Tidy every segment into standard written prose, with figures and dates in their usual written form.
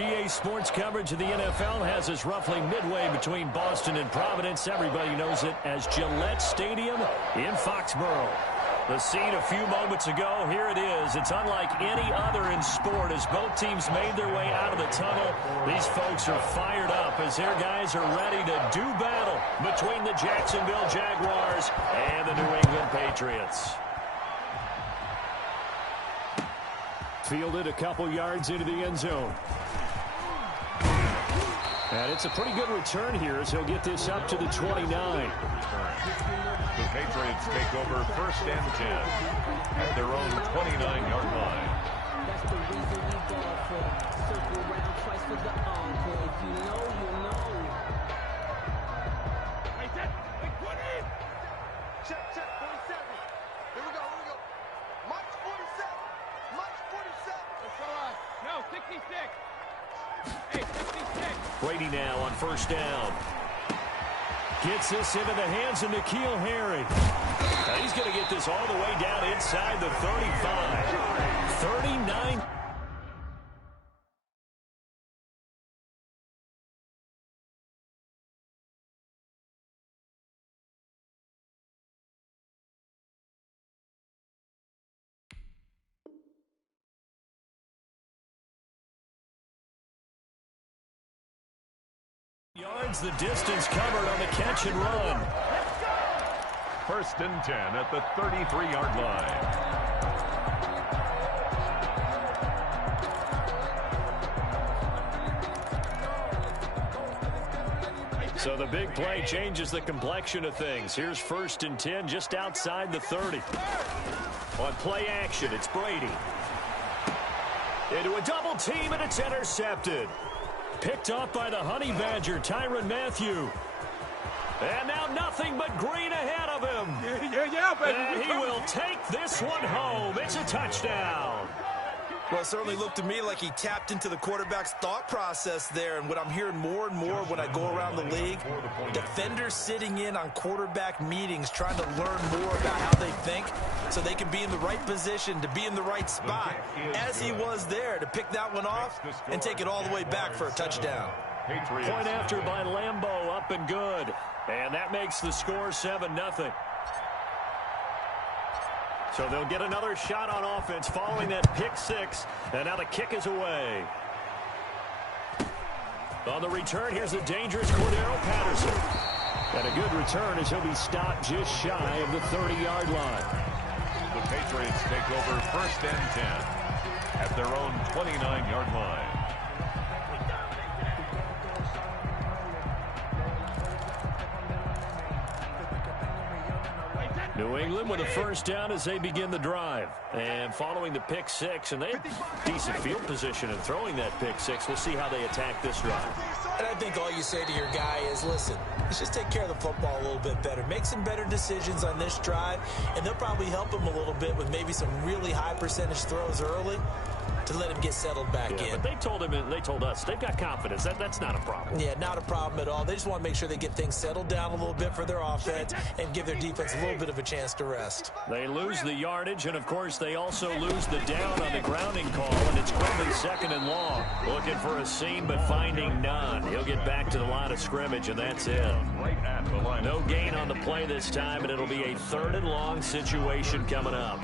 EA Sports coverage of the NFL has us roughly midway between Boston and Providence. Everybody knows it as Gillette Stadium in Foxborough. The scene a few moments ago, here it is. It's unlike any other in sport as both teams made their way out of the tunnel. These folks are fired up as their guys are ready to do battle between the Jacksonville Jaguars and the New England Patriots. Fielded a couple yards into the end zone. And it's a pretty good return here as he'll get this up to the 29. The Patriots take over 1st and 10 at their own 29-yard line. That's the reason we go for circle around twice for the encore. If you know, you know. Hey, put in. Check, 47. Here we go. Mike's 47. Mike's 47. That's all right. No, 66. Hey, 66. Brady now on 1st down. Gets this into the hands of N'Keal Harry. Now he's going to get this all the way down inside the 35. 39. Yards, the distance covered on the catch and run. 1st and 10 at the 33-yard line. So the big play changes the complexion of things. Here's 1st and 10 just outside the 30. On play action, it's Brady. Into a double team, and it's intercepted. Picked off by the Honey Badger, Tyrann Mathieu. And now nothing but green ahead of him. Yeah, baby. And he will take this one home. It's a touchdown. Well, it certainly looked to me like he tapped into the quarterback's thought process there. And what I'm hearing more and more when I go around the league, defenders sitting in on quarterback meetings trying to learn more about how they think so they can be in the right position to be in the right spot, as he was there to pick that one off and take it all the way back for a touchdown. Point after by Lambeau, up and good. And that makes the score 7-0. So they'll get another shot on offense following that pick six. And now the kick is away. On the return, here's the dangerous Cordero Patterson. And a good return as he'll be stopped just shy of the 30-yard line. The Patriots take over 1st and 10 at their own 29-yard line. New England with a 1st down as they begin the drive. And following the pick six, and they have decent field position in throwing that pick six. We'll see how they attack this drive. And I think all you say to your guy is, listen, let's just take care of the football a little bit better. Make some better decisions on this drive, and they'll probably help him a little bit with maybe some really high percentage throws early to let him get settled back in. But they told him, and they told us, they've got confidence. That's not a problem. Yeah, not a problem at all. They just want to make sure they get things settled down a little bit for their offense and give their defense a little bit of a chance to rest. They lose the yardage, and, of course, they also lose the down on the grounding call, and it's quickly 2nd and long. Looking for a seam, but finding none. He'll get back to the line of scrimmage, and that's it. No gain on the play this time, and it'll be a 3rd and long situation coming up.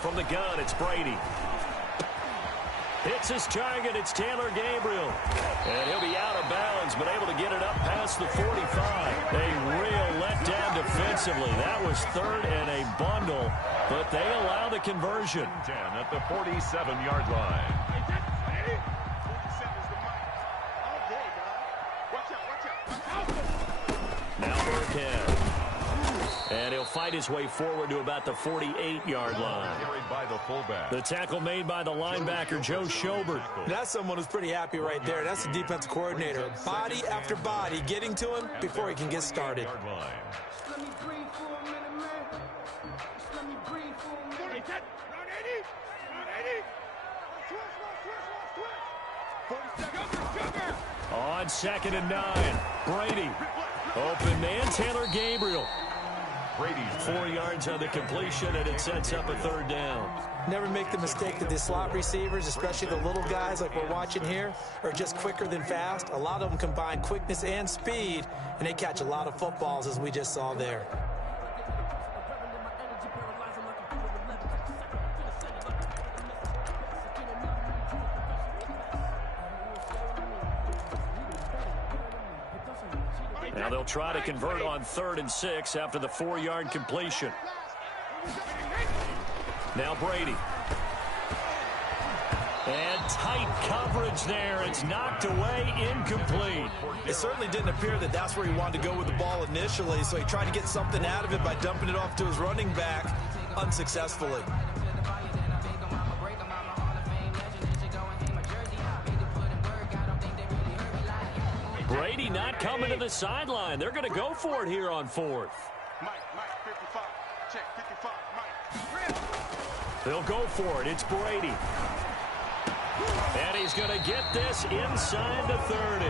From the gun, it's Brady. Hits his target. It's Taylor Gabriel. And he'll be out of bounds, but able to get it up past the 45. A real letdown defensively. That was 3rd and a bundle, but they allow the conversion. 10 at the 47-yard line. Now Burkhead. And he'll fight his way forward to about the 48-yard line. The tackle made by the linebacker, Joe Schobert. That's someone who's pretty happy right there. That's the defensive coordinator. Body after body getting to him before he can get started. Let me breathe for a minute, man. Let me breathe for a minute. on 2nd and 9. Brady. Open man, Taylor Gabriel. Brady's 4 yards on the completion, and it sets up a 3rd down. Never make the mistake that the slot receivers, especially the little guys like we're watching here, are just quicker than fast. A lot of them combine quickness and speed, and they catch a lot of footballs, as we just saw there. Now they'll try to convert on 3rd and 6 after the 4-yard completion. Now Brady. And tight coverage there. It's knocked away, incomplete. It certainly didn't appear that that's where he wanted to go with the ball initially, so he tried to get something out of it by dumping it off to his running back unsuccessfully. Brady not coming to the sideline. They're going to go for it here on 4th. Mike, 55. Check, 55, Mike. They'll go for it. It's Brady. And he's going to get this inside the 30.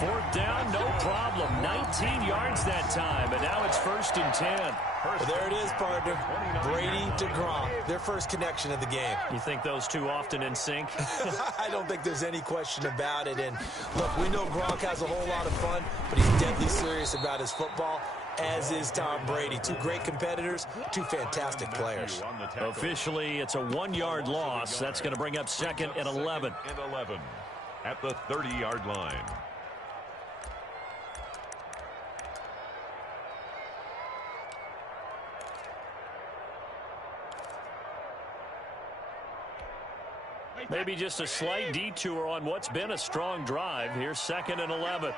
4th down, no problem. 19 yards that time, and now it's 1st and 10. Well, there it is, partner. Brady to Gronk, their first connection of the game. You think those two often in sync? I don't think there's any question about it. And look, we know Gronk has a whole lot of fun, but he's deadly serious about his football, as is Tom Brady. 2 great competitors, 2 fantastic players. Officially, it's a 1-yard loss. That's going to bring up 2nd and 11. At the 30-yard line. Maybe just a slight detour on what's been a strong drive. Here's 2nd and 11.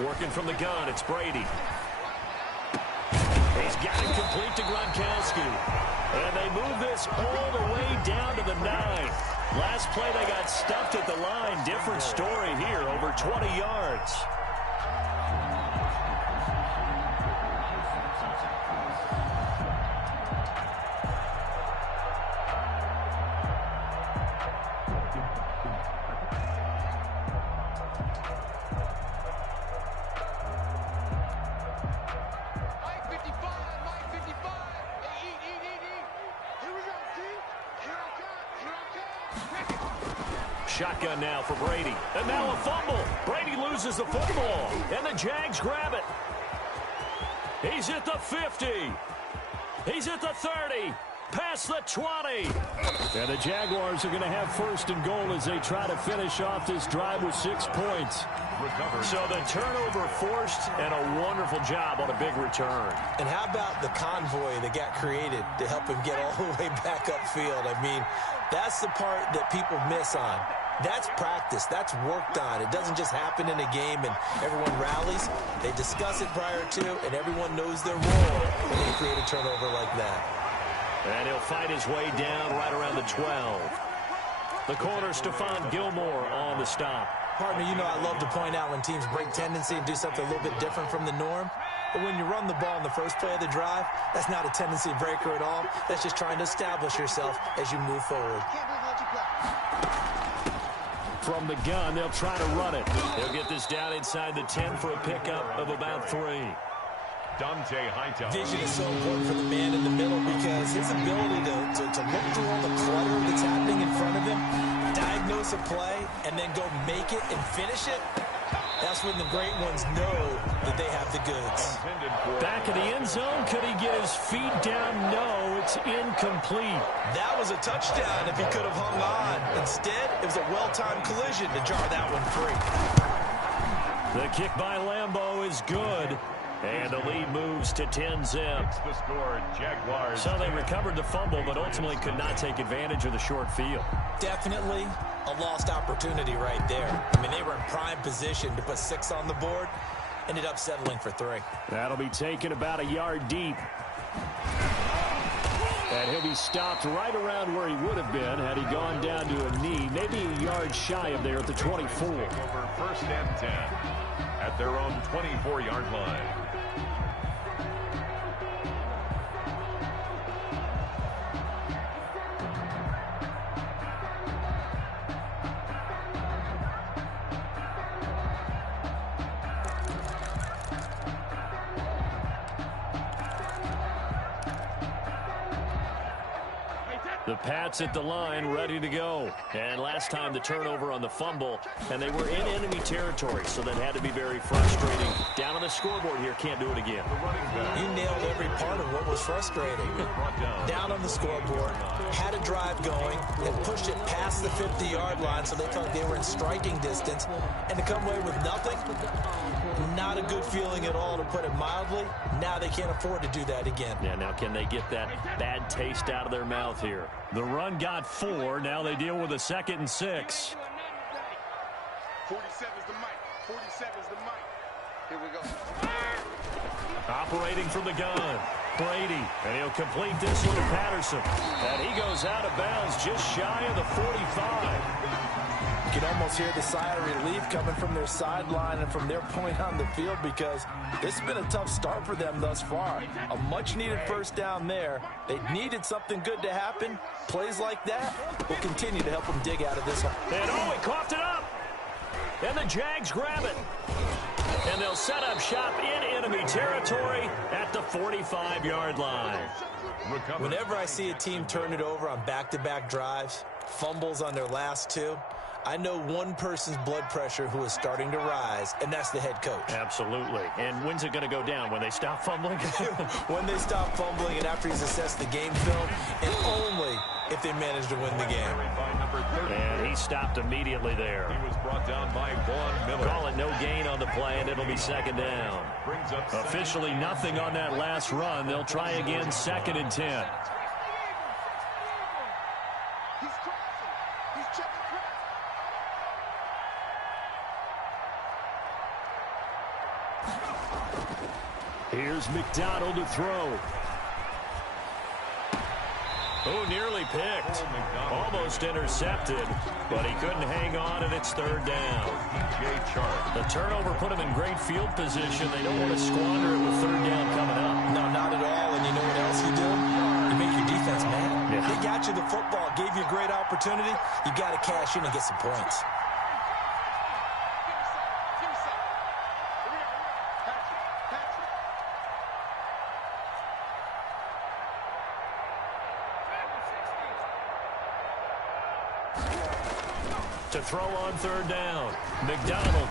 Working from the gun, it's Brady. He's got it complete to Gronkowski. And they move this all the way down to the 9. Last play, they got stuffed at the line. Different story here, over 20 yards. Shotgun now for Brady. And now a fumble. Brady loses the football. And the Jags grab it. He's at the 50. He's at the 30. Past the 20. And the Jaguars are going to have 1st and goal as they try to finish off this drive with 6 points. So the turnover forced, and a wonderful job on a big return. And how about the convoy that got created to help him get all the way back upfield? I mean, that's the part that people miss on. That's practice. That's worked on. It doesn't just happen in a game and everyone rallies. They discuss it prior to, and everyone knows their role when they create a turnover like that. And he'll fight his way down right around the 12. The corner, Stephon Gilmore, on the stop. Partner, you know I love to point out when teams break tendency and do something a little bit different from the norm. But when you run the ball in the first play of the drive, that's not a tendency breaker at all. That's just trying to establish yourself as you move forward. From the gun, they'll try to run it. They'll get this down inside the 10 for a pickup of about 3. Dante Hightower. Vision is so important for the man in the middle because his ability to look through all the clutter that's happening in front of him, diagnose a play, and then go make it and finish it, that's when the great ones know that they have the goods. Back in the end zone, could he get his feet down? No, it's incomplete. That was a touchdown if he could have hung on. Instead, it was a well-timed collision to jar that one free. The kick by Lambeau is good. And the lead moves to 10-zip. It's the score, Jaguars. So they recovered the fumble, but ultimately could not take advantage of the short field. Definitely a lost opportunity right there. I mean, they were in prime position to put 6 on the board. Ended up settling for 3. That'll be taken about a yard deep. And he'll be stopped right around where he would have been had he gone down to a knee, maybe a yard shy of there at the 24. Over 1st and 10 at their own 24-yard line. The Pats at the line, ready to go. And last time the turnover on the fumble, and they were in enemy territory, so that had to be very frustrating. Down on the scoreboard here, can't do it again. You nailed every part of what was frustrating. Down on the scoreboard, had a drive going, and pushed it past the 50-yard line so they felt they were in striking distance, and to come away with nothing, not a good feeling at all, to put it mildly. Now they can't afford to do that again. Yeah, now can they get that bad taste out of their mouth here? The run got 4. Now they deal with a 2nd and 6. 47 is the mic. 47 is the mic. Here we go. Operating from the gun, Brady, and he'll complete this one to Patterson. And he goes out of bounds just shy of the 45. You can almost hear the sigh of relief coming from their sideline and from their point on the field, because this has been a tough start for them thus far. A much-needed first down there. They needed something good to happen. Plays like that will continue to help them dig out of this hole. And he coughed it up. And the Jags grab it. And they'll set up shop in enemy territory at the 45-yard line. Whenever I see a team turn it over on back-to-back drives, fumbles on their last 2, I know one person's blood pressure who is starting to rise, and that's the head coach. Absolutely. And when's it going to go down? When they stop fumbling? When they stop fumbling and after he's assessed the game film, and only if they manage to win the game. And he stopped immediately there. He was brought down by Vaughn Miller. Call it no gain on the play, and it'll be 2nd down. Officially nothing on that last run. They'll try again, 2nd and 10. He's crossing. He's checking cross. Here's McDonald to throw. Oh, nearly picked. Almost intercepted, but he couldn't hang on, and it's 3rd down. The turnover put him in great field position. They don't want to squander it with 3rd down coming up. No, not at all. And you know what else you do? You make your defense mad. Yeah. They got you the football, gave you a great opportunity. You got to cash in and get some points. To throw on 3rd down. McDonald.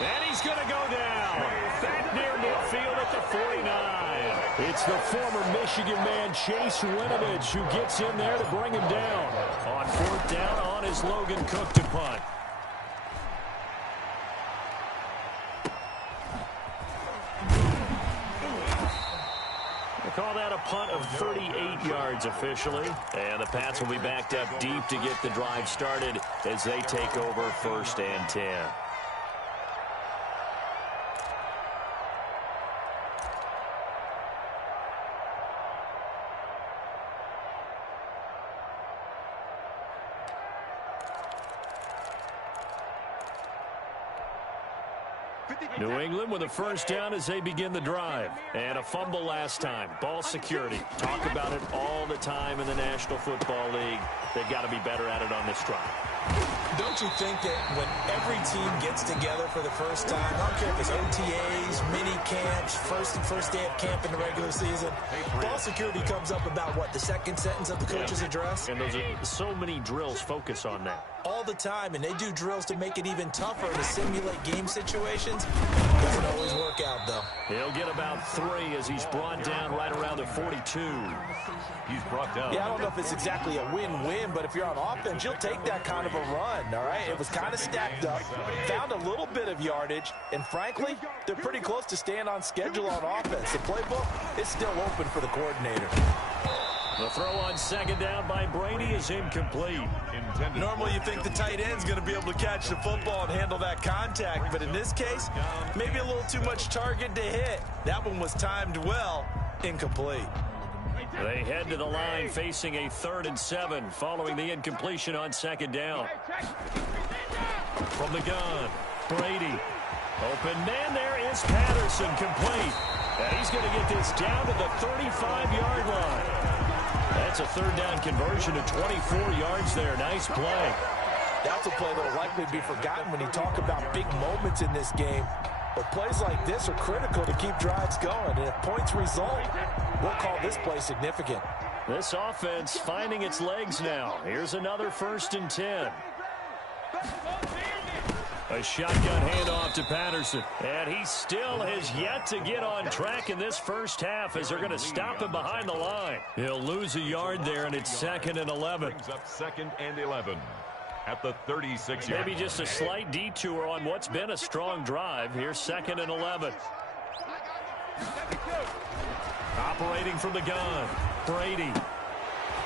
And he's going to go down. Back near midfield at the 49. It's the former Michigan man, Chase Winovich, who gets in there to bring him down. On 4th down, on is Logan Cook to punt. Call that a punt of 38 yards officially. And the Pats will be backed up deep to get the drive started as they take over 1st and 10. New England with a 1st down as they begin the drive. And a fumble last time. Ball security. Talk about it all the time in the National Football League. They've got to be better at it on this drive. Don't you think that when every team gets together for the first time, I don't care if it's OTAs, mini camps, first day of camp in the regular season, ball security comes up about, what, the 2nd sentence of the coach's address? And those are so many drills focus on that. All the time, and they do drills to make it even tougher to simulate game situations. Doesn't always work out, though. He'll get about 3 as he's brought down right around the 42. He's brought down. Yeah, I don't know if it's exactly a win-win, but if you're on offense, you'll take that kind of a run, all right? It was kind of stacked up, found a little bit of yardage, and frankly, they're pretty close to staying on schedule on offense. The playbook is still open for the coordinator. The throw on 2nd down by Brady is incomplete. Normally you think the tight end's going to be able to catch the football and handle that contact, but in this case, maybe a little too much target to hit. That one was timed well, incomplete. They head to the line facing a 3rd and 7 following the incompletion on 2nd down. From the gun, Brady. Open man, there is Patterson, complete. And he's going to get this down to the 35-yard line. That's a 3rd down conversion of 24 yards there. Nice play. That's a play that will likely be forgotten when you talk about big moments in this game. But plays like this are critical to keep drives going. And if points result, we'll call this play significant. This offense finding its legs now. Here's another 1st and 10. A shotgun handoff to Patterson. And he still has yet to get on track in this first half as they're going to stop him behind the line. He'll lose a yard there, and it's 2nd and 11. Brings up 2nd and 11 at the 36-yard. Maybe just a slight detour on what's been a strong drive. Here's 2nd and 11. Operating from the gun, Brady.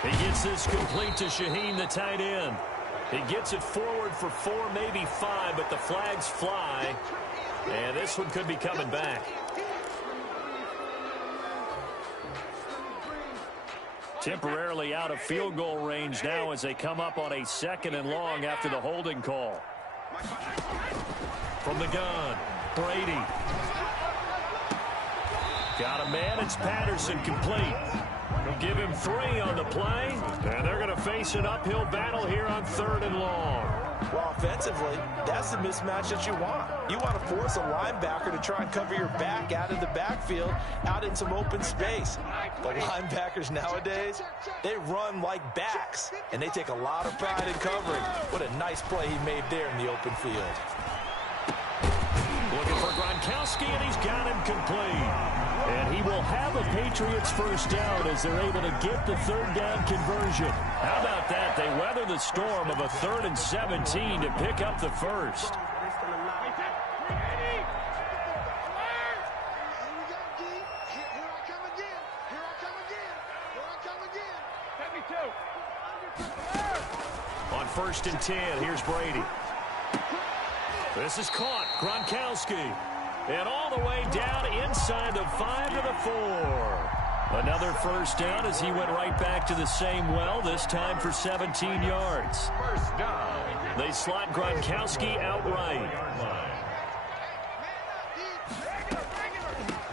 He gets this complete to Shaheen, the tight end. He gets it forward for 4, maybe 5, but the flags fly. And this one could be coming back. Temporarily out of field goal range now as they come up on a 2nd and long after the holding call. From the gun, Brady. Got a man, it's Patterson, complete. Give him 3 on the play, and they're going to face an uphill battle here on 3rd and long. Well, offensively, that's the mismatch that you want. You want to force a linebacker to try and cover your back out of the backfield, out in some open space. The linebackers nowadays, they run like backs, and they take a lot of pride in covering. What a nice play he made there in the open field. Looking for Gronkowski, and he's got him complete. And he will have a Patriots first down as they're able to get the 3rd down conversion. How about that? They weather the storm of a 3rd and 17 to pick up the first. On 1st and 10, here's Brady. This is caught. Gronkowski. And all the way down inside the 5 to the 4. Another first down as he went right back to the same well, this time for 17 yards. First down. They slot Gronkowski outright.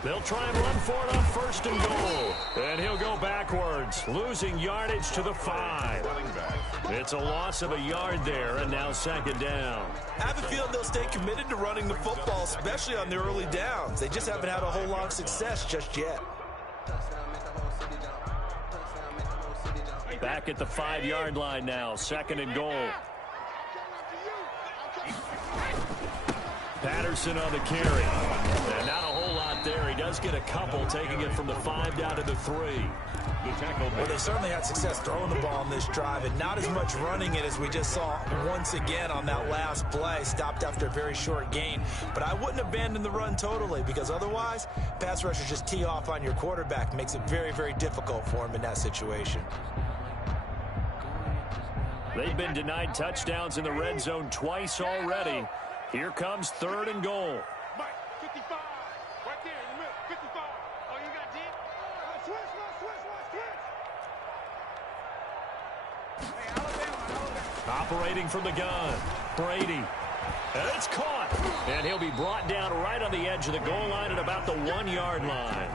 They'll try and run for it on 1st and goal. And he'll go backwards, losing yardage to the 5. It's a loss of a yard there, and now 2nd down. I have a feeling they'll stay committed to running the football, especially on the early downs. They just haven't had a whole lot of success just yet. Back at the 5-yard line now, 2nd and goal. Patterson on the carry. And not a whole lot there. He does get a couple, taking it from the 5 down to the 3. Well, they certainly had success throwing the ball on this drive, and not as much running it as we just saw once again on that last play. Stopped after a very short gain. But I wouldn't abandon the run totally, because otherwise, pass rushers just tee off on your quarterback. Makes it very, very difficult for him in that situation. They've been denied touchdowns in the red zone twice already. Here comes 3rd and goal. Mike, 55. Right there in the middle. 55. Oh, you got deep? Switch. Operating from the gun, Brady. And it's caught. And he'll be brought down right on the edge of the goal line at about the 1-yard line.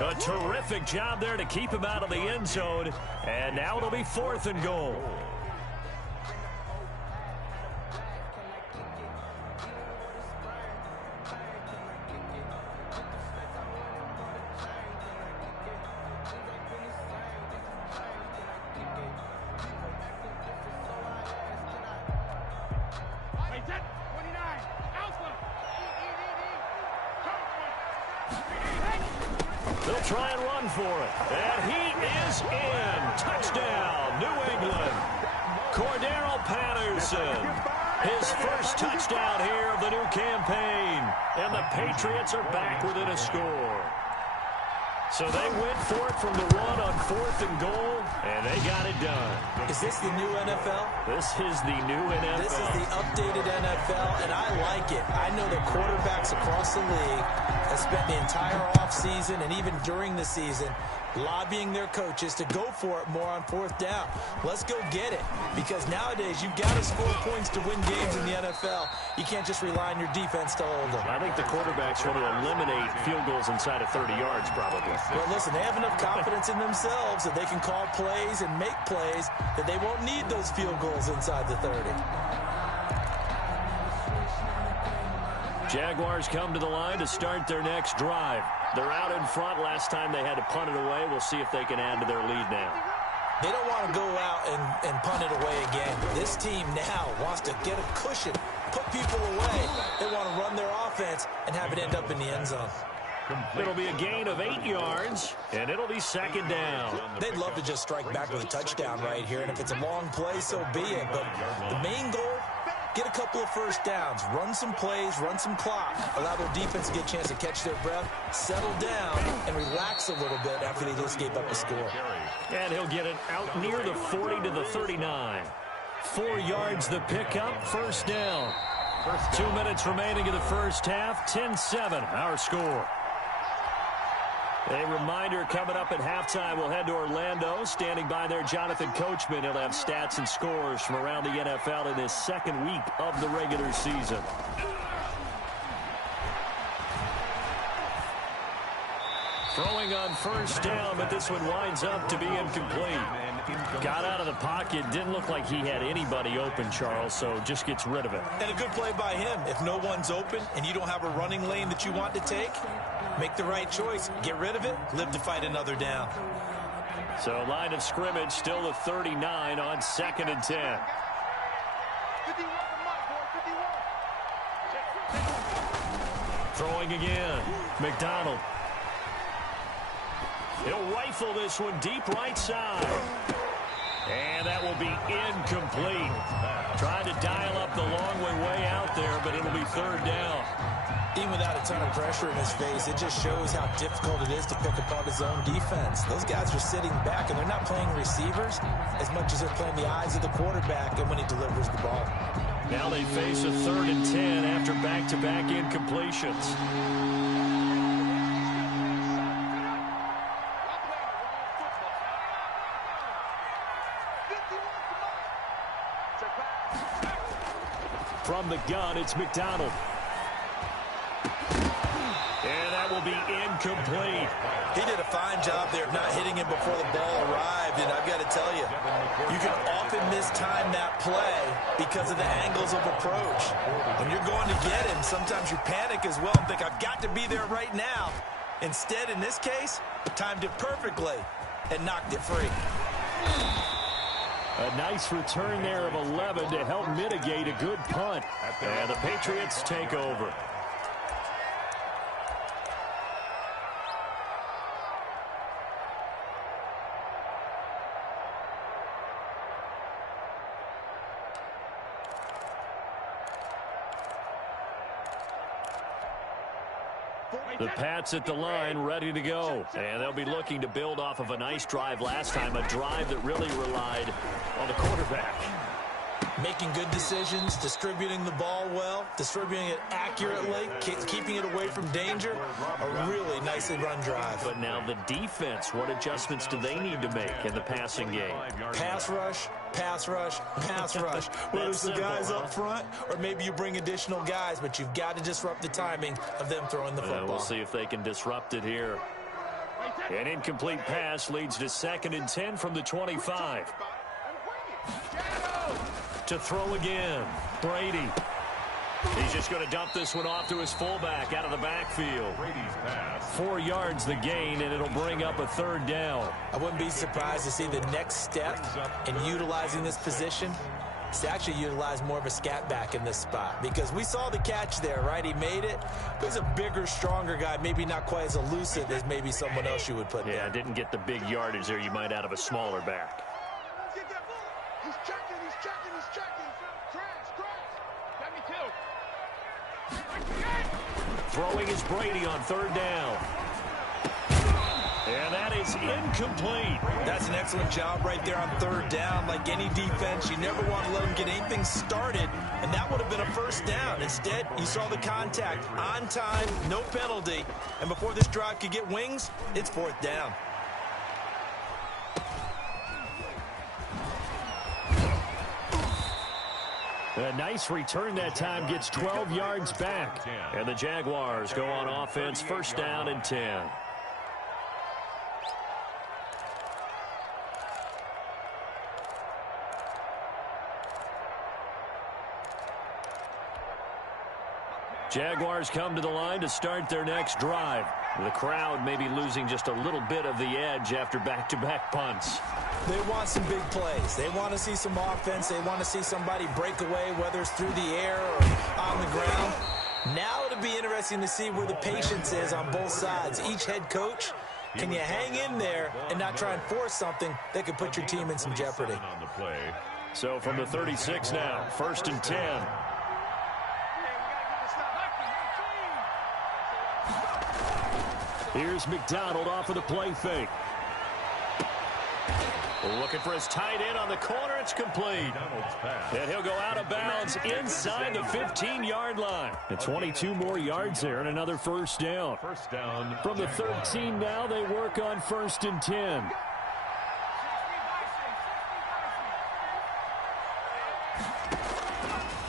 A terrific job there to keep him out of the end zone. And now it'll be 4th and goal. They'll try and run for it. And he is in. Touchdown, New England. Cordero Patterson. His first touchdown here of the new campaign. And the Patriots are back within a score. So they went for it from the 1 on 4th and goal, and they got it done. Is this the new NFL? This is the new NFL. This is the updated NFL, and I like it. I know that quarterbacks across the league have spent the entire offseason and even during the season lobbying their coaches to go for it more on 4th down. Let's go get it, because nowadays you've got to score points to win games in the NFL. You can't just rely on your defense to hold them. I think the quarterbacks want to eliminate field goals inside of 30 yards probably. Well, listen, they have enough confidence in themselves that they can call plays and make plays that they won't need those field goals inside the 30. Jaguars come to the line to start their next drive. They're out in front. Last time they had to punt it away. We'll see if they can add to their lead now. They don't want to go out and punt it away again. This team now wants to get a cushion, put people away. They want to run their offense and have it end up in the end zone. It'll be a gain of 8 yards, and it'll be second down. They'd love to just strike back with a touchdown right here, and if it's a long play, so be it. But the main goal, get a couple of first downs, run some plays, run some clock, allow their defense to get a chance to catch their breath, settle down, and relax a little bit after they just gave up a score. And he'll get it out near the 40 to the 39. 4 yards the pickup, first down. 2 minutes remaining in the first half, 10-7 our score. A reminder coming up at halftime, we'll head to Orlando. Standing by there, Jonathan Coachman. He'll have stats and scores from around the NFL in his second week of the regular season. Throwing on first down, but this one winds up to be incomplete. Got out of the pocket, didn't look like he had anybody open, Charles, so just gets rid of it. And a good play by him. If no one's open and you don't have a running lane that you want to take, make the right choice. Get rid of it. Live to fight another down. So line of scrimmage still the 39 on 2nd and 10. 51 for Mike, boy, 51. Throwing again. McDonald. He'll rifle this one deep right side. And that will be incomplete. Trying to dial up the long way out there, but it'll be third down. Even without a ton of pressure in his face, it just shows how difficult it is to pick apart his own defense. Those guys are sitting back, and they're not playing receivers as much as they're playing the eyes of the quarterback and when he delivers the ball. Now they face a 3rd and 10 after back-to-back incompletions. From the gun, it's McDonald. And that will be incomplete. He did a fine job there of not hitting him before the ball arrived, and I've got to tell you, you can often mistime that play because of the angles of approach. When you're going to get him, sometimes you panic as well and think, I've got to be there right now. Instead, in this case, timed it perfectly and knocked it free. A nice return there of 11 to help mitigate a good punt. And the Patriots take over. The Pats at the line, ready to go. And they'll be looking to build off of a nice drive last time, a drive that really relied on the quarterback. Making good decisions, distributing the ball well, distributing it accurately, keeping it away from danger. A really nicely run drive. But now the defense, what adjustments do they need to make in the passing game? Pass rush, pass rush, pass rush. Whether it's the guys up front or maybe you bring additional guys, but you've got to disrupt the timing of them throwing the football. We'll see if they can disrupt it here. An incomplete pass leads to 2nd and 10 from the 25. To throw again, Brady. He's just going to dump this one off to his fullback out of the backfield. 4 yards the gain, and it'll bring up a 3rd down. I wouldn't be surprised to see the next step in utilizing this position is to actually utilize more of a scat back in this spot. Because we saw the catch there, right? He made it. He's a bigger, stronger guy, maybe not quite as elusive as maybe someone else you would put there. Yeah, didn't get the big yardage there you might out of a smaller back. He's checking, he's checking, he's checking. Trash. 72. Throwing is Brady on 3rd down. And that is incomplete. That's an excellent job right there on 3rd down. Like any defense, you never want to let them get anything started, and that would have been a 1st down. Instead, you saw the contact on time, no penalty, and before this drive could get wings, it's 4th down. A nice return that time, gets 12 yards back. And the Jaguars go on offense, 1st down and 10. Jaguars come to the line to start their next drive. The crowd may be losing just a little bit of the edge after back-to-back punts. They want some big plays. They want to see some offense. They want to see somebody break away, whether it's through the air or on the ground. Now it'll be interesting to see where the patience is on both sides. Each head coach, can you hang in there and not try and force something that could put your team in some jeopardy? On the play. So from the 36 now, 1st and 10. Here's McDonald off of the play fake. Looking for his tight end on the corner. It's complete. And he'll go out of bounds inside the 15-yard line. And 22 more yards there and another first down. First down. From the 13 now, they work on 1st and 10.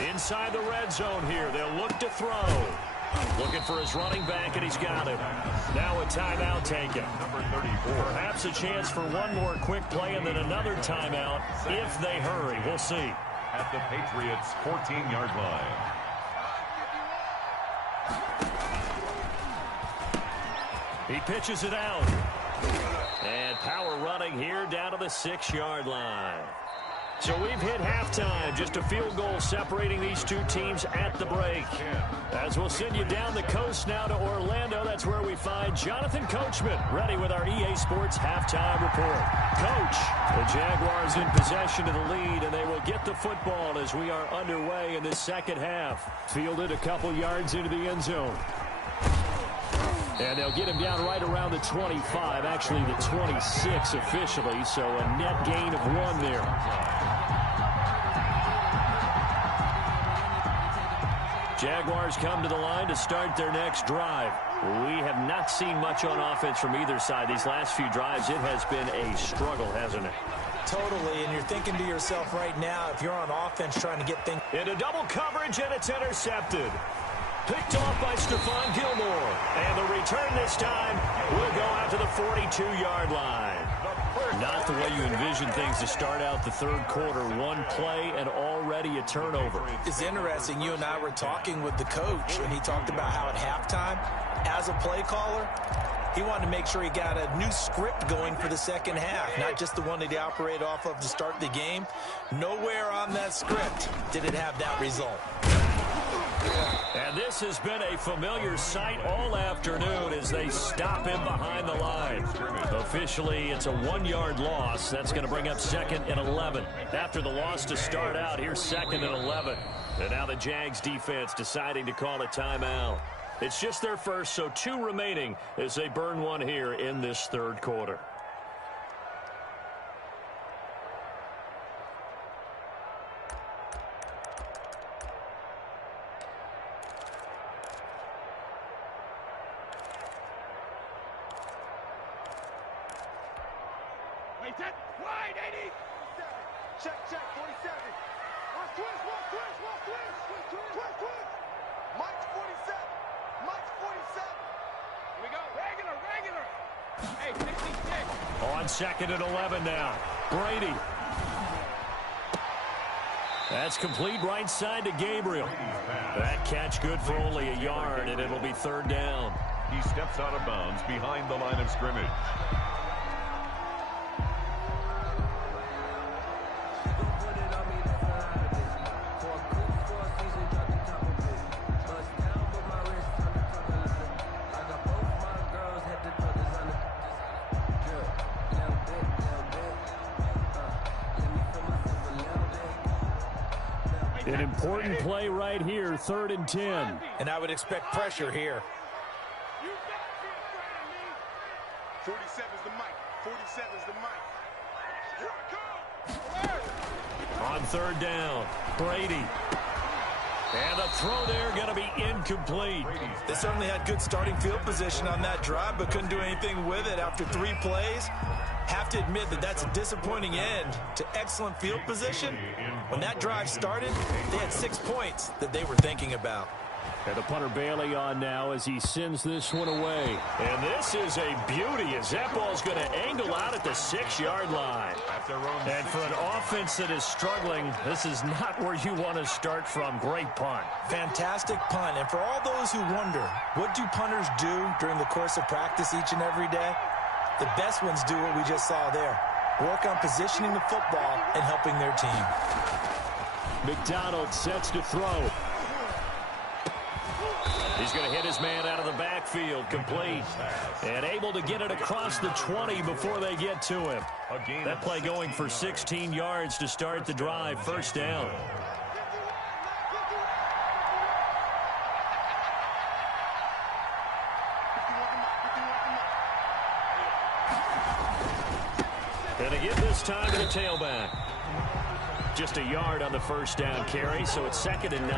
Inside the red zone here. They'll look to throw. Looking for his running back, and he's got him. Now a timeout taken. Number 34. Perhaps a chance for one more quick play and then another timeout if they hurry. We'll see. At the Patriots' 14-yard line. He pitches it out. And power running here down to the 6-yard line. So we've hit halftime. Just a field goal separating these two teams at the break. As we'll send you down the coast now to Orlando, that's where we find Jonathan Coachman ready with our EA Sports halftime report. Coach, the Jaguars in possession of the lead, and they will get the football as we are underway in this second half. Fielded a couple yards into the end zone. And they'll get him down right around the 25, actually the 26 officially, so a net gain of 1 there. Jaguars come to the line to start their next drive. We have not seen much on offense from either side. These last few drives, it has been a struggle, hasn't it? Totally, and you're thinking to yourself right now, if you're on offense trying to get things... Into double coverage, and it's intercepted. Picked off by Stephon Gilmore. And the return this time will go out to the 42-yard line. Not the way you envision things to start out the third quarter. One play and already a turnover. It's interesting. You and I were talking with the coach, and he talked about how at halftime, as a play caller, he wanted to make sure he got a new script going for the second half, not just the one that he operated off of to start the game. Nowhere on that script did it have that result. And this has been a familiar sight all afternoon as they stop him behind the line. Officially, it's a 1-yard loss. That's going to bring up 2nd and 11. After the loss to start out, here's 2nd and 11. And now the Jags defense deciding to call a timeout. It's just their first, so 2 remaining as they burn one here in this third quarter. Wide, 80. Check, 47. Watch twist. Mike's 47. Mike's 47. Here we go. Regular. Hey, 66. On 2nd and 11 now. Brady. That's complete right side to Gabriel. That catch good for only a yard, and it'll be 3rd down. He steps out of bounds behind the line of scrimmage. An important play right here, 3rd and 10. And I would expect pressure here. You better be afraid of me. 47 is the mic. 47 is the mic. Here I come. On 3rd down, Brady. And the throw there going to be incomplete. They certainly had good starting field position on that drive, but couldn't do anything with it after 3 plays. Have to admit that that's a disappointing end to excellent field position. When that drive started, they had 6 points that they were thinking about. And the punter Bailey on now as he sends this one away. And this is a beauty as that ball's going to angle out at the 6-yard line. And for an offense that is struggling, this is not where you want to start from. Great punt. Fantastic punt. And for all those who wonder, what do punters do during the course of practice each and every day? The best ones do what we just saw there. Work on positioning the football and helping their team. McDonald sets to throw. He's going to hit his man out of the backfield, complete, and able to get it across the 20 before they get to him. That play going for 16 yards to start the drive, first down. And again this time to the tailback. Just a yard on the first down carry, so it's 2nd and 9.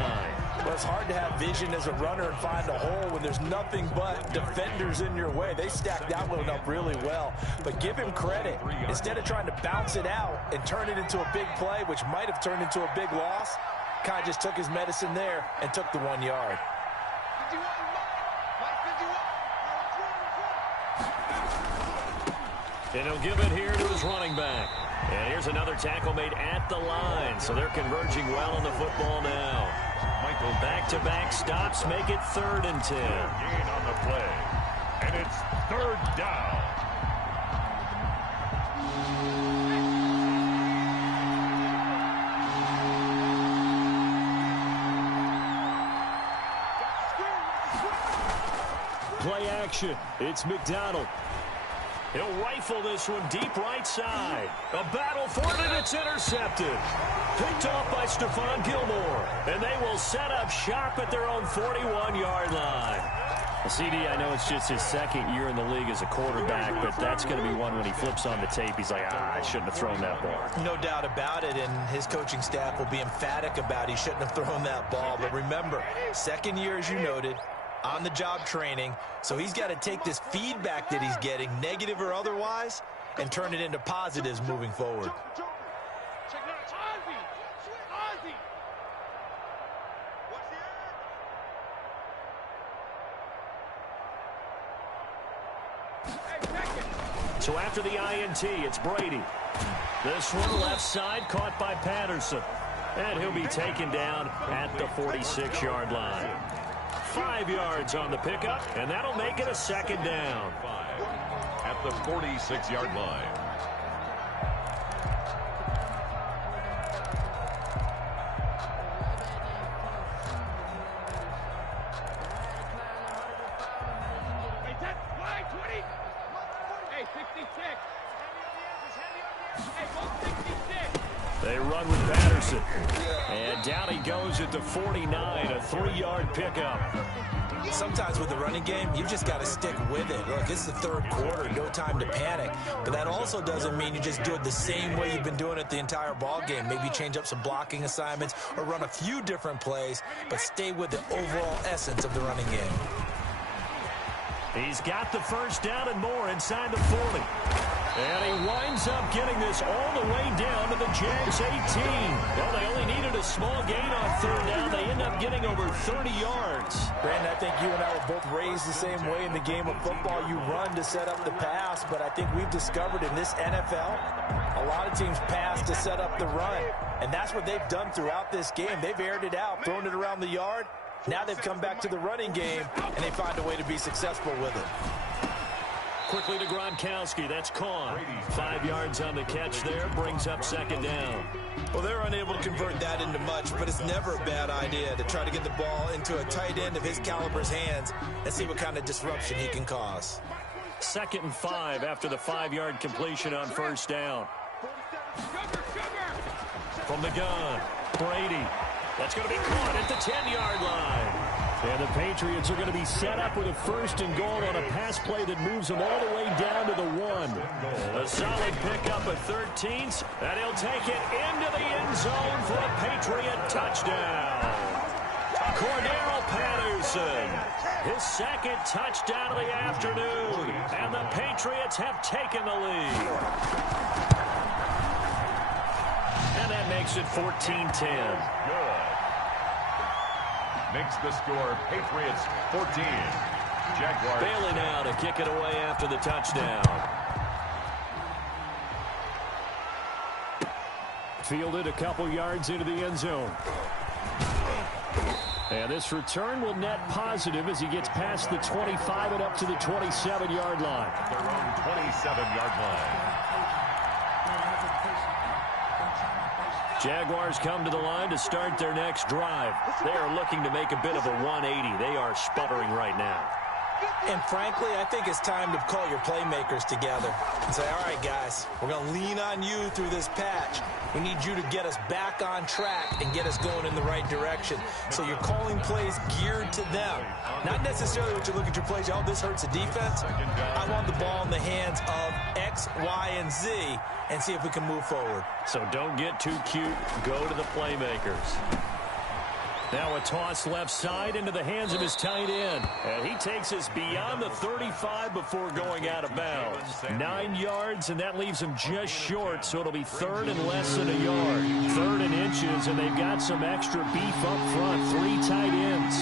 Well, it's hard to have vision as a runner and find a hole when there's nothing but defenders in your way. They stacked that one up really well. But give him credit. Instead of trying to bounce it out and turn it into a big play, which might have turned into a big loss, kind of just took his medicine there and took the 1 yard. And he'll give it here to his running back. And here's another tackle made at the line. So they're converging well on the football now. Michael back-to-back stops make it 3rd and 10. Gain on the play. And it's 3rd down. Play action. It's McDonald. He'll rifle this one deep right side. A battle for it, and it's intercepted. Picked off by Stephon Gilmore. And they will set up shop at their own 41-yard line. CD, I know it's just his 2nd year in the league as a quarterback, but that's going to be one when he flips on the tape. He's like, I shouldn't have thrown that ball. No doubt about it, and his coaching staff will be emphatic about he shouldn't have thrown that ball. But remember, 2nd year, as you noted, on-the-job training, so he's got to take this feedback that he's getting, negative or otherwise, and turn it into positives moving forward. So after the INT, it's Brady. This one left side caught by Patterson. And he'll be taken down at the 46-yard line. 5 yards on the pickup, and that'll make it a 2nd down. At the 46-yard line. Hey, that's wide, 20. Hey, 66. Hey, 166. They run with Patterson. And down he goes at the 49, a 3-yard pickup. Sometimes with the running game, you just got to stick with it. Look, it's the 3rd quarter, no time to panic. But that also doesn't mean you just do it the same way you've been doing it the entire ball game. Maybe change up some blocking assignments or run a few different plays, but stay with the overall essence of the running game. He's got the first down and more inside the 40. And he winds up getting this all the way down to the Jags 18. Well, they only needed a small gain on 3rd down. They end up getting over 30 yards. Brandon, I think you and I were both raised the same way in the game of football. You run to set up the pass, but I think we've discovered in this NFL, a lot of teams pass to set up the run. And that's what they've done throughout this game. They've aired it out, thrown it around the yard. Now they've come back to the running game, and they find a way to be successful with it. Quickly to Gronkowski. That's Kahn. 5 yards on the catch there. Brings up 2nd down. Well, they're unable to convert that into much, but it's never a bad idea to try to get the ball into a tight end of his caliber's hands and see what kind of disruption he can cause. 2nd and 5 after the 5-yard completion on 1st down. From the gun, Brady. That's going to be caught at the 10-yard line. And the Patriots are going to be set up with a 1st and goal on a pass play that moves them all the way down to the 1. A solid pickup at 13s, and he'll take it into the end zone for a Patriot touchdown. Cordero Patterson, his 2nd touchdown of the afternoon, and the Patriots have taken the lead. And that makes it 14-10. makes the score Patriots 14. Jaguars. Bailey now to kick it away after the touchdown. Fielded a couple yards into the end zone. And this return will net positive as he gets past the 25 and up to the 27-yard line. Their own 27-yard line. Jaguars come to the line to start their next drive. They are looking to make a bit of a 180. They are sputtering right now. And frankly, I think it's time to call your playmakers together and say, all right, guys, we're going to lean on you through this patch. We need you to get us back on track and get us going in the right direction. So you're calling plays geared to them. Not necessarily what you look at your plays, oh, this hurts the defense. I want the ball in the hands of X, Y, and Z and see if we can move forward. So don't get too cute. Go to the playmakers. Now a toss left side into the hands of his tight end. And he takes us beyond the 35 before going out of bounds. 9 yards, and that leaves him just short, so it'll be third and less than a yard. Third and inches, and they've got some extra beef up front. 3 tight ends.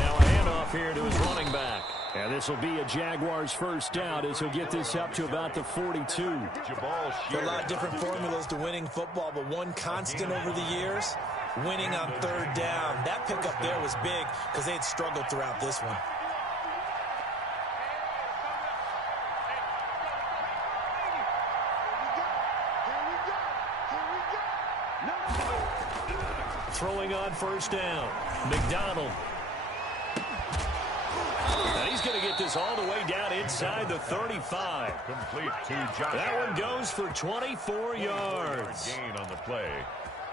Now a handoff here to his running back. And this will be a Jaguars first down as he'll get this up to about the 42. There are a lot of different formulas to winning football, but one constant over the years, winning on third down. That pickup there was big because they had struggled throughout this one. Throwing on first down, McDonald. And he's going to get this all the way down inside the 35. Complete to Josh. That one goes for 24 yards. Gain on the play.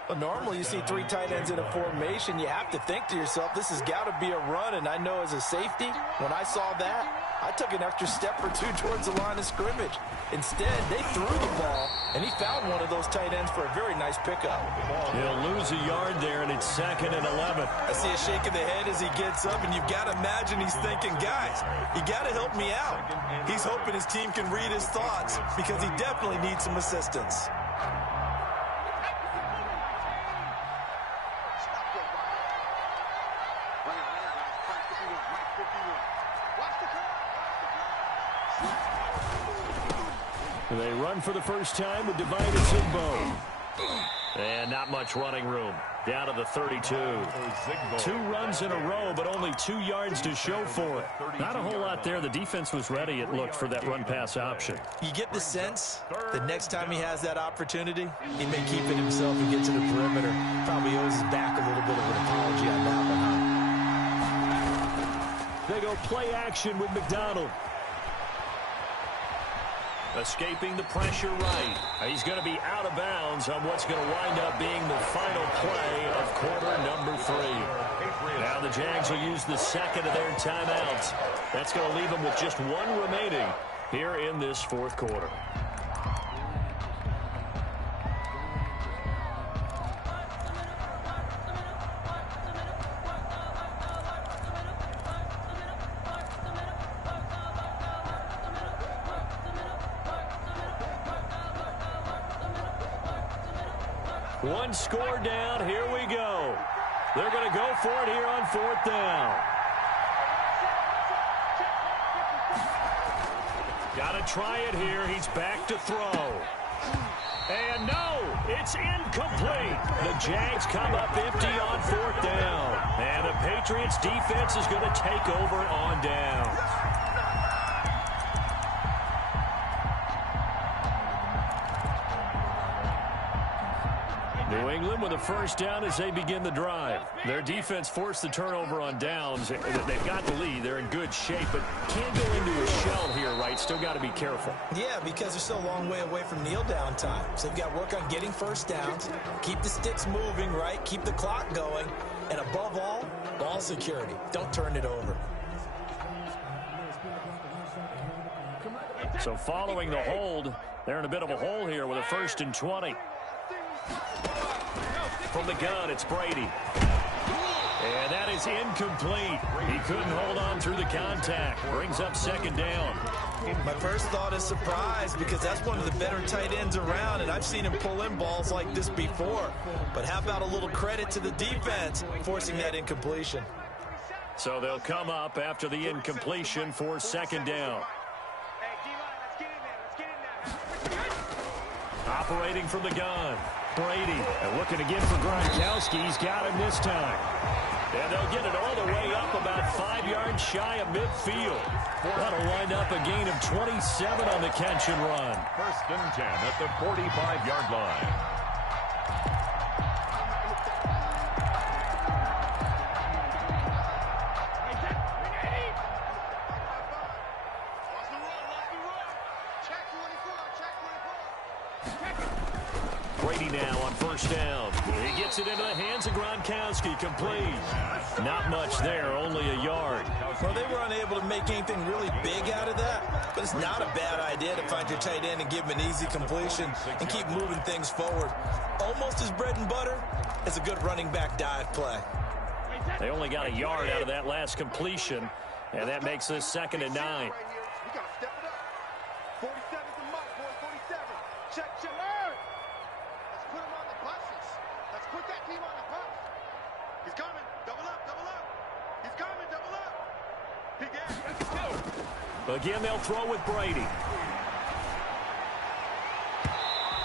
Well, normally you see 3 tight ends in a formation. You have to think to yourself, this has got to be a run. And I know as a safety, when I saw that, I took an extra step or 2 towards the line of scrimmage. Instead, they threw the ball, and he found one of those tight ends for a very nice pickup. He'll lose a yard there, and it's 2nd and 11. I see a shake of the head as he gets up, and you've got to imagine he's thinking, guys, you got to help me out. He's hoping his team can read his thoughts because he definitely needs some assistance. They run for the first time with Divine Zigbo. And not much running room. Down to the 32. 2 runs in a row, but only 2 yards to show for it. Not a whole lot there. The defense was ready, it looked, for that run-pass option. You get the sense that next time he has that opportunity, he may keep it himself and get to the perimeter. Probably owes his back a little bit of an apology on that one, huh? They go play action with McDonald. Escaping the pressure right. He's going to be out of bounds on what's going to wind up being the final play of quarter number 3. Now the Jags will use the second of their timeouts. That's going to leave them with just 1 remaining here in this 4th quarter. One score down. Here we go. They're going to go for it here on 4th down. Got to try it here. He's back to throw. And no, it's incomplete. The Jags come up empty on 4th down. And the Patriots defense is going to take over on down. New England with a first down as they begin the drive. Their defense forced the turnover on downs. They've got the lead. They're in good shape, but can't go into a shell here, right? Still got to be careful. Yeah, because they're still a long way away from kneel down time. So they've got to work on getting first downs, keep the sticks moving, right? Keep the clock going. And above all, ball security. Don't turn it over. So following the hold, they're in a bit of a hole here with a 1st and 20. From the gun, it's Brady. And that is incomplete. He couldn't hold on through the contact. Brings up second down. My first thought is surprise because that's one of the better tight ends around, and I've seen him pull in balls like this before. But how about a little credit to the defense forcing that incompletion? So they'll come up after the incompletion for second down. Operating from the gun, Brady. And looking again for Gronkowski. He's got him this time. And they'll get it all the way up about 5 yards shy of midfield. That'll wind up a gain of 27 on the catch and run. First and 10 at the 45-yard line. Brady now on first down. He gets it into the hands of Gronkowski. Complete. Not much there, only a yard. Well, they were unable to make anything really big out of that, but it's not a bad idea to find your tight end and give him an easy completion and keep moving things forward. Almost as bread and butter as a good running back dive play. They only got a yard out of that last completion, and that makes this 2nd and 9. We got to step it up. 47's the mark, boy. 47. Check. Let's put him on the buses. Let's put that team on the bus. He's coming. Double up. He's coming. Double up. Big ass. Let's go. Again, they'll throw with Brady.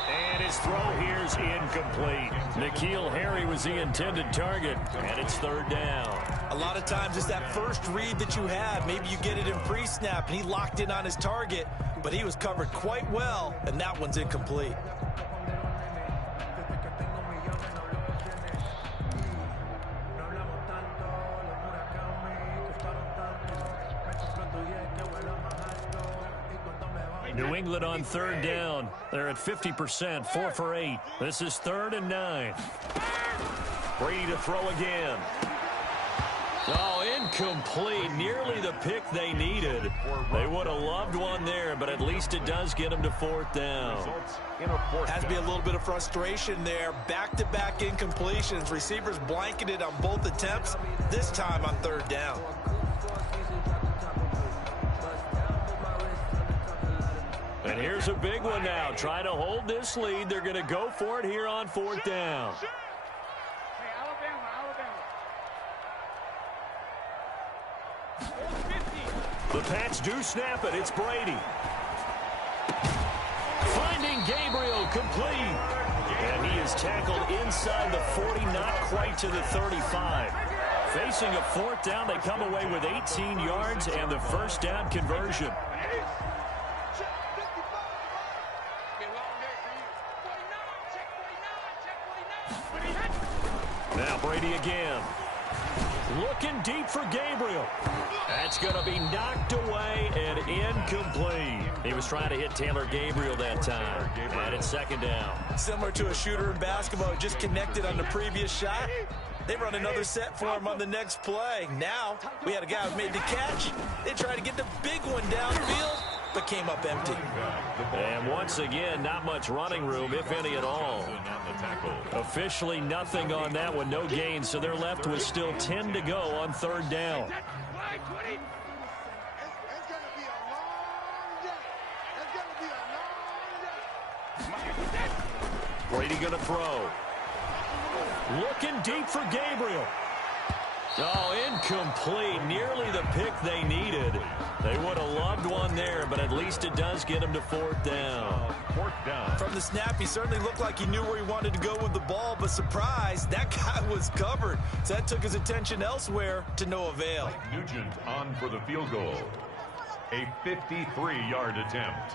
And his throw here's incomplete. N'Keal Harry was the intended target, and it's 3rd down. A lot of times it's that first read that you have. Maybe you get it in pre-snap, and he locked in on his target, but he was covered quite well, and that one's incomplete. New England on 3rd down. They're at 50%, 4 for 8. This is 3rd and 9. Brady to throw again. Oh, incomplete. Nearly the pick they needed. They would have loved one there, but at least it does get them to 4th down. Has to be a little bit of frustration there. Back-to-back incompletions. Receivers blanketed on both attempts, this time on 3rd down. And here's a big one now. Trying to hold this lead. They're going to go for it here on 4th down. The Pats do snap it. It's Brady. Finding Gabriel complete. And he is tackled inside the 40, not quite to the 35. Facing a 4th down, they come away with 18 yards and the 1st down conversion. Now Brady again. Looking deep for Gabriel. That's going to be knocked away and incomplete. He was trying to hit Taylor Gabriel that time. And it's 2nd down. Similar to a shooter in basketball, just connected on the previous shot. They run another set for him on the next play. Now, we had a guy who made the catch. They tried to get the big one downfield, but came up empty. And once again, not much running room, if any at all. Officially nothing on that one, no gain, so they're left with still 10 to go on 3rd down. It's going to be a long day. It's going to be a long day. Brady going to throw. Looking deep for Gabriel. Oh, incomplete. Nearly the pick they needed. They would have loved one there, but at least it does get them to 4th down. 4th down. From the snap, he certainly looked like he knew where he wanted to go with the ball, but surprise, that guy was covered. So that took his attention elsewhere to no avail. Nugent on for the field goal. A 53-yard attempt.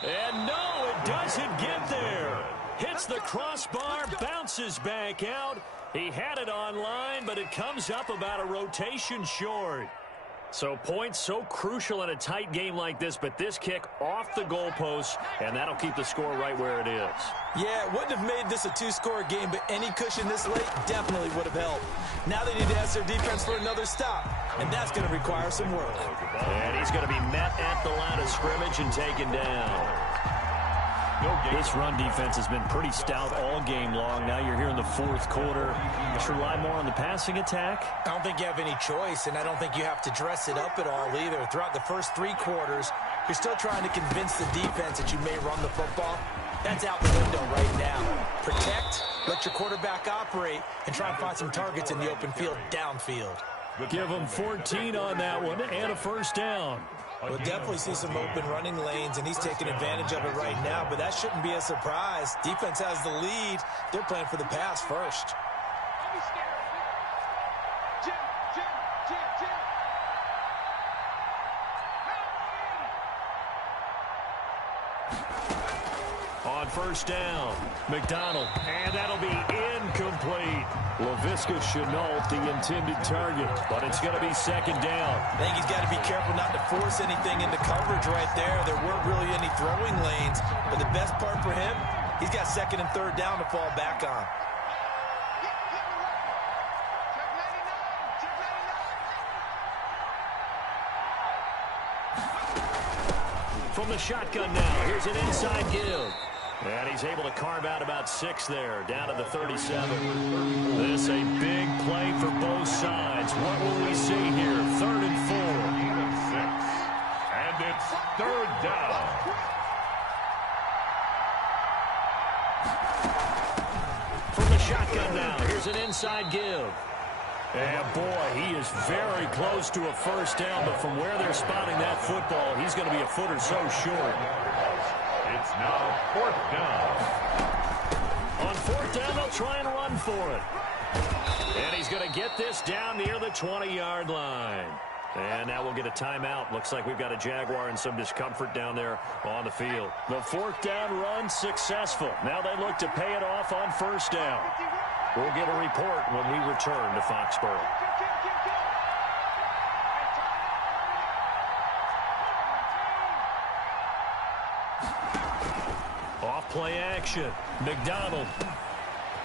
And no, it doesn't get there. Hits the crossbar, bounces back out. He had it on line, but it comes up about a rotation short. So points so crucial in a tight game like this, but this kick off the goalpost, and that'll keep the score right where it is. Yeah, it wouldn't have made this a 2-score game, but any cushion this late definitely would have helped. Now they need to ask their defense for another stop, and that's going to require some work. And he's going to be met at the line of scrimmage and taken down. This run defense has been pretty stout all game long. Now you're here in the fourth quarter. Just rely more on the passing attack. I don't think you have any choice, and I don't think you have to dress it up at all either. Throughout the first 3 quarters, you're still trying to convince the defense that you may run the football. That's out the window right now. Protect, let your quarterback operate, and try and find some targets in the open field downfield. Give them 14 on that one and a first down. We'll definitely see some open running lanes, and he's taking advantage of it right now, but that shouldn't be a surprise. Defense has the lead. They're playing for the pass first. On first down, McDonald, and that'll be incomplete. Laviska Shenault, the intended target, but it's going to be second down. I think he's got to be careful not to force anything into coverage right there. There weren't really any throwing lanes, but the best part for him, he's got second and third down to fall back on. From the shotgun now, here's an inside give. And he's able to carve out about 6 there, down to the 37. This a big play for both sides. What will we see here? 3rd and 4. Even 6. And it's 3rd down. From the shotgun now, here's an inside give. And boy, he is very close to a first down, but from where they're spotting that football, he's going to be a foot or so short. It's now 4th down. On 4th down, they'll try and run for it. And he's going to get this down near the 20-yard line. And now we'll get a timeout. Looks like we've got a Jaguar and some discomfort down there on the field. The 4th down run successful. Now they look to pay it off on first down. We'll get a report when we return to Foxborough. Off play action. McDonald.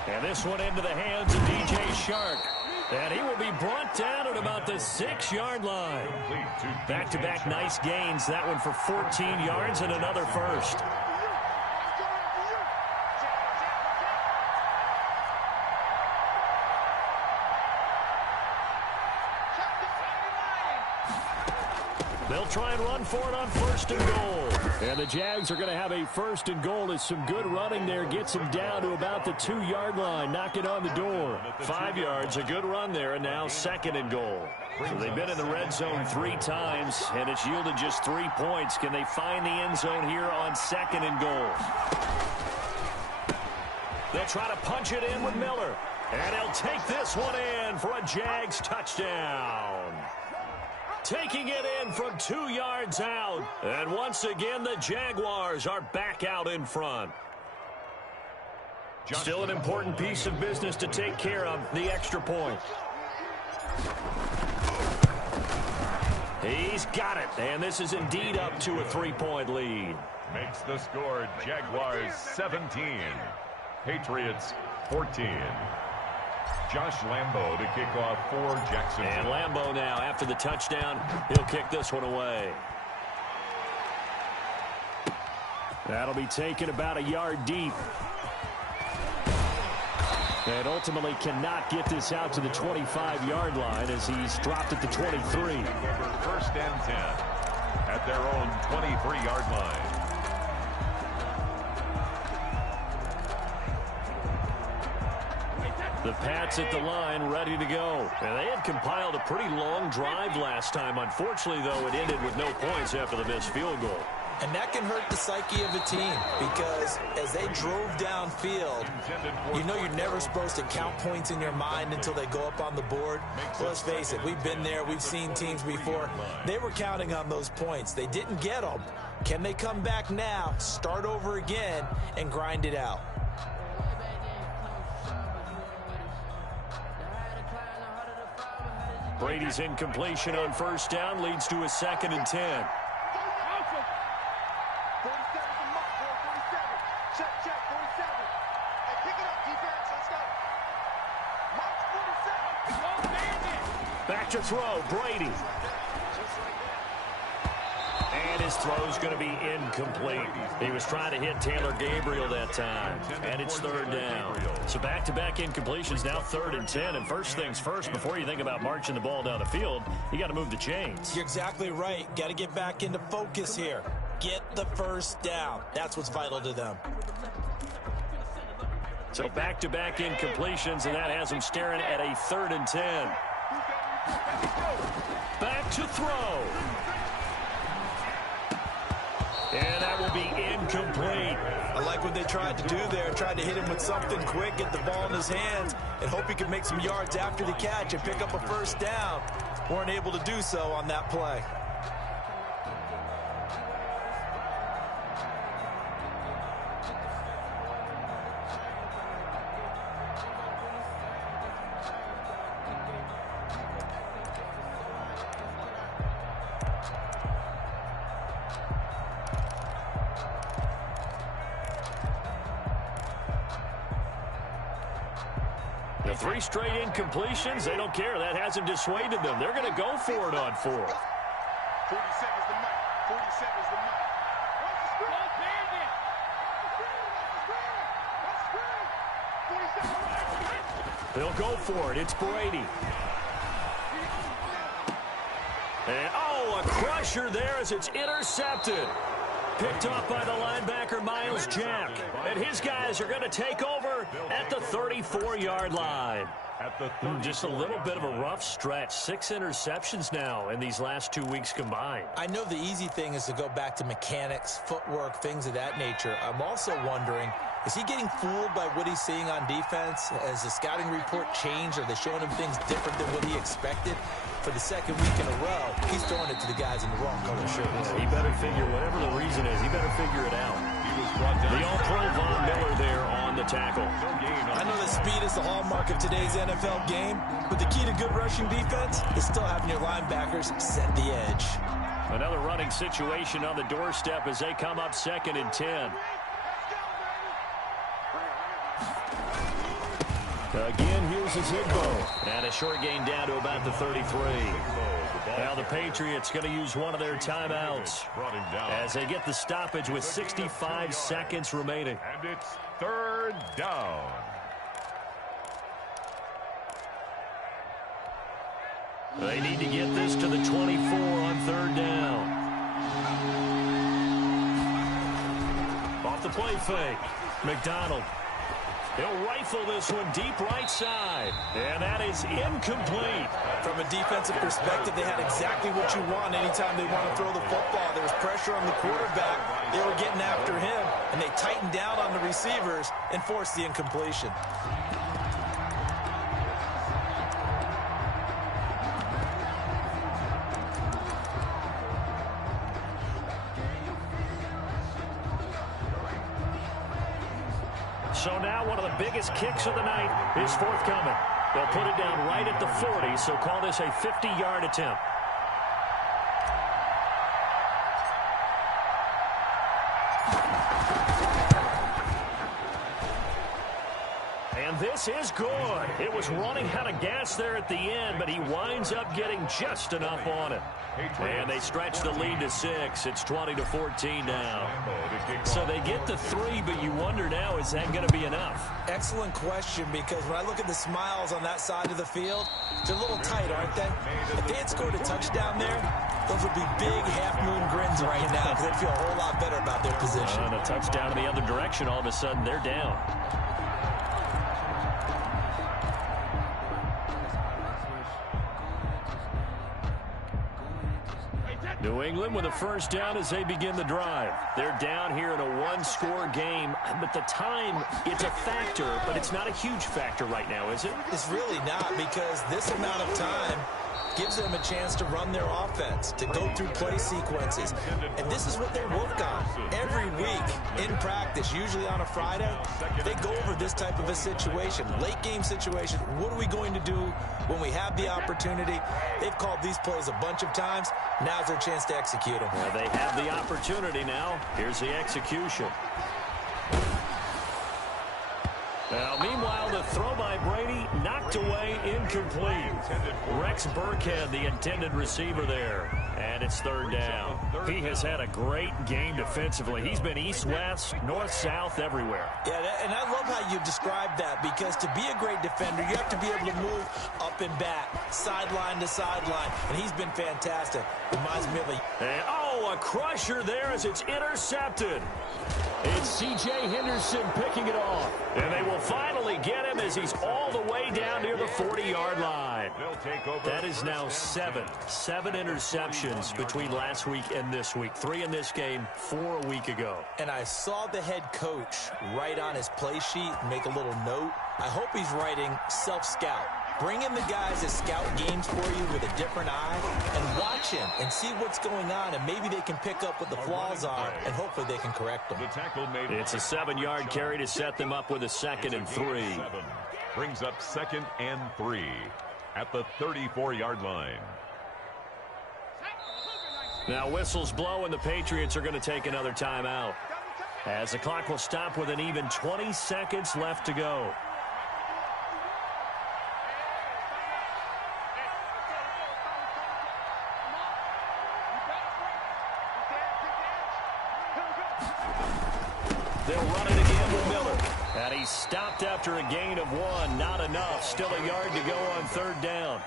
And this one into the hands of DJ Shark. And he will be brought down at about the 6-yard line. Back-to-back nice gains. That one for 14 yards and another first. They'll try and run for it on 1st and goal. And the Jags are going to have a 1st and goal as some good running there gets them down to about the 2-yard line, knocking on the door. 5 yards, a good run there, and now 2nd and goal. So they've been in the red zone 3 times, and it's yielded just 3 points. Can they find the end zone here on 2nd and goal? They'll try to punch it in with Miller. And he'll take this one in for a Jags touchdown. Taking it in from 2 yards out. And once again, the Jaguars are back out in front. Still an important piece of business to take care of, the extra point. He's got it, and this is indeed up to a 3-point lead. Makes the score Jaguars 17, Patriots 14. Josh Lambo to kick off for Jacksonville. And Lambo now, after the touchdown, he'll kick this one away. That'll be taken about a yard deep. And ultimately cannot get this out to the 25-yard line as he's dropped at the 23. 1st and 10 at their own 23-yard line. The Pats at the line, ready to go. And they had compiled a pretty long drive last time. Unfortunately, though, it ended with no points after the missed field goal. And that can hurt the psyche of a team because as they drove downfield, you know you're never supposed to count points in your mind until they go up on the board. Well, let's face it, we've been there. We've seen teams before. They were counting on those points. They didn't get them. Can they come back now, start over again, and grind it out? Brady's incompletion on 1st down leads to a 2nd and 10. 47's a mark, boy, 47. Check, 47. Hey, pick it up, defense. Let's go. Mark 47. Back to throw, Brady. And his throw's going to be incomplete. He was trying to hit Taylor Gabriel that time. And it's third down. So back-to-back incompletions, now 3rd and 10. And first things first, before you think about marching the ball down the field, you got to move the chains. You're exactly right. Got to get back into focus here. Get the first down. That's what's vital to them. So back-to-back incompletions, and that has him staring at a 3rd and 10. Back to throw. And that will be incomplete. I like what they tried to do there. Tried to hit him with something quick, get the ball in his hands, and hope he could make some yards after the catch and pick up a first down. Weren't able to do so on that play. The 3 straight incompletions, they don't care. That hasn't dissuaded them. They're going to go for it on 4th. 47's the mic. 47's the mic. Watch the screen. Watch the screen. 47 right. They'll go for it. It's Brady. And, oh, a crusher there as it's intercepted. Picked off by the linebacker, Miles Jack. And his guys are going to take over at the 34-yard line. Just a little bit of a rough stretch. 6 interceptions now in these last 2 weeks combined. I know the easy thing is to go back to mechanics, footwork, things of that nature. I'm also wondering, is he getting fooled by what he's seeing on defense? Has the scouting report changed? Are they showing him things different than what he expected? For the 2nd week in a row, he's throwing it to the guys in the wrong color shirts. He better figure, whatever the reason is, he better figure it out. The All-Pro Von Miller there on the tackle. I know that speed is the hallmark of today's NFL game, but the key to good rushing defense is still having your linebackers set the edge. Another running situation on the doorstep as they come up 2nd and 10. Again, here's Zigbo. And a short gain down to about the 33. Now the Patriots going to use one of their timeouts as they get the stoppage with 65 seconds remaining. And it's 3rd down. They need to get this to the 24 on 3rd down. Off the play fake. McDonald. He'll rifle this one deep right side. And that is incomplete. From a defensive perspective, they had exactly what you want anytime they want to throw the football. There was pressure on the quarterback. They were getting after him, and they tightened down on the receivers and forced the incompletion. So now one of the biggest kicks of the night is forthcoming. They'll put it down right at the 40, so call this a 50-yard attempt. And this is good. It was running out of gas there at the end, but he winds up getting just enough on it. And they stretch the lead to 6. It's 20-14 now. So they get the 3, but you wonder now, is that going to be enough? Excellent question, because when I look at the smiles on that side of the field, they're a little tight, aren't they? If they had scored a touchdown there, those would be big half-moon grins right now because they'd feel a whole lot better about their position. And a touchdown in the other direction, all of a sudden they're down. New England with a first down as they begin the drive. They're down here in a one-score game, but the time, it's a factor, but it's not a huge factor right now, is it? It's really not, because this amount of time gives them a chance to run their offense, to go through play sequences. And this is what they work on every week in practice, usually on a Friday. They go over this type of a situation, late game situation. What are we going to do when we have the opportunity? They've called these plays a bunch of times. Now's their chance to execute them. Well, they have the opportunity now. Here's the execution. Now, meanwhile, the throw by Brady knocked away, incomplete. Rex Burkhead, the intended receiver there. And it's third down. He has had a great game defensively. He's been east-west, north-south, everywhere. Yeah, and I love how you described that, because to be a great defender, you have to be able to move up and back, sideline to sideline, and he's been fantastic. Reminds me of a crusher there as it's intercepted. It's C.J. Henderson picking it off. And they will finally get him as he's all the way down near the 40-yard line. That is now seven interceptions between last week and this week. 3 in this game, 4 a week ago. And I saw the head coach write on his play sheet, make a little note. I hope he's writing self-scout. Bring in the guys that scout games for you with a different eye and watch him and see what's going on, and maybe they can pick up what the flaws are, and hopefully they can correct them. It's a 7-yard carry to set them up with a 2nd and 3. Brings up 2nd and 3 at the 34-yard line. Now whistles blow, and the Patriots are going to take another timeout, as the clock will stop with an even 20 seconds left to go. They'll run it again with Miller. And he's stopped after a gain of 1. Not enough. Still a yard to go on 3rd down.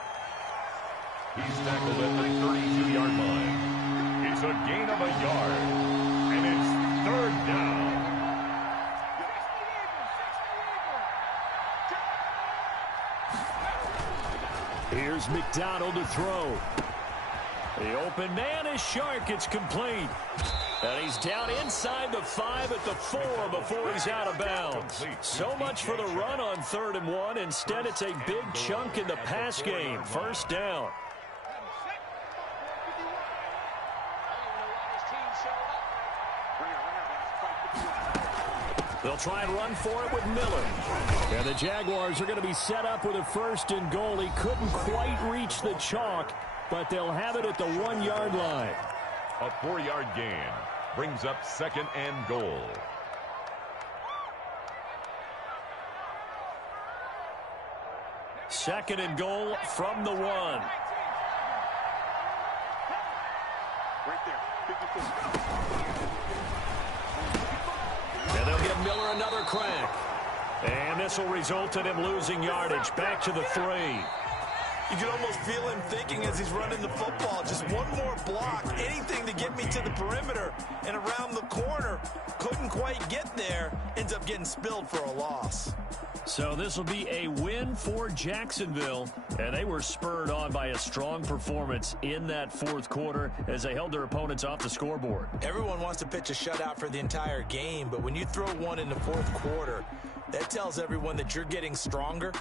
He's tackled at the 32-yard line. It's a gain of a yard. And it's 3rd down. Here's McDonald to throw. The open man is Shark. It's complete. And he's down inside the 5 at the 4 before he's out of bounds. So much for the run on 3rd and 1. Instead, it's a big chunk in the pass game. 1st down. They'll try and run for it with Miller. And the Jaguars are going to be set up with a 1st and goal. He couldn't quite reach the chalk, but they'll have it at the 1-yard line. A 4-yard gain brings up 2nd and goal. Second and goal from the 1. Right there. And they'll give Miller another crack. And this will result in him losing yardage. Back to the 3. You can almost feel him thinking as he's running the football. Just one more block, anything to get me to the perimeter and around the corner. Couldn't quite get there. Ends up getting spilled for a loss. So this will be a win for Jacksonville. And they were spurred on by a strong performance in that 4th quarter as they held their opponents off the scoreboard. Everyone wants to pitch a shutout for the entire game, but when you throw one in the 4th quarter, that tells everyone that you're getting stronger.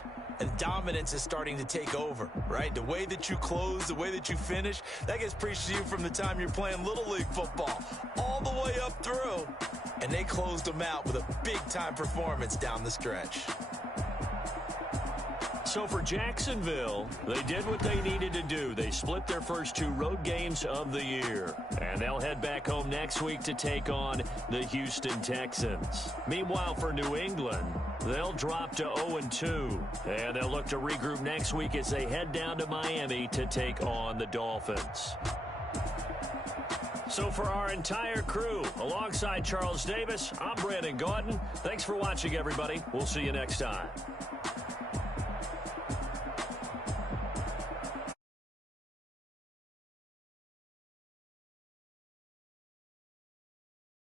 And dominance is starting to take over, right? The way that you close, the way that you finish, that gets preached to you from the time you're playing Little League football all the way up through. And they closed them out with a big-time performance down the stretch. So for Jacksonville, they did what they needed to do. They split their first 2 road games of the year. And they'll head back home next week to take on the Houston Texans. Meanwhile, for New England, they'll drop to 0-2. And they'll look to regroup next week as they head down to Miami to take on the Dolphins. So for our entire crew, alongside Charles Davis, I'm Brandon Gaudin. Thanks for watching, everybody. We'll see you next time.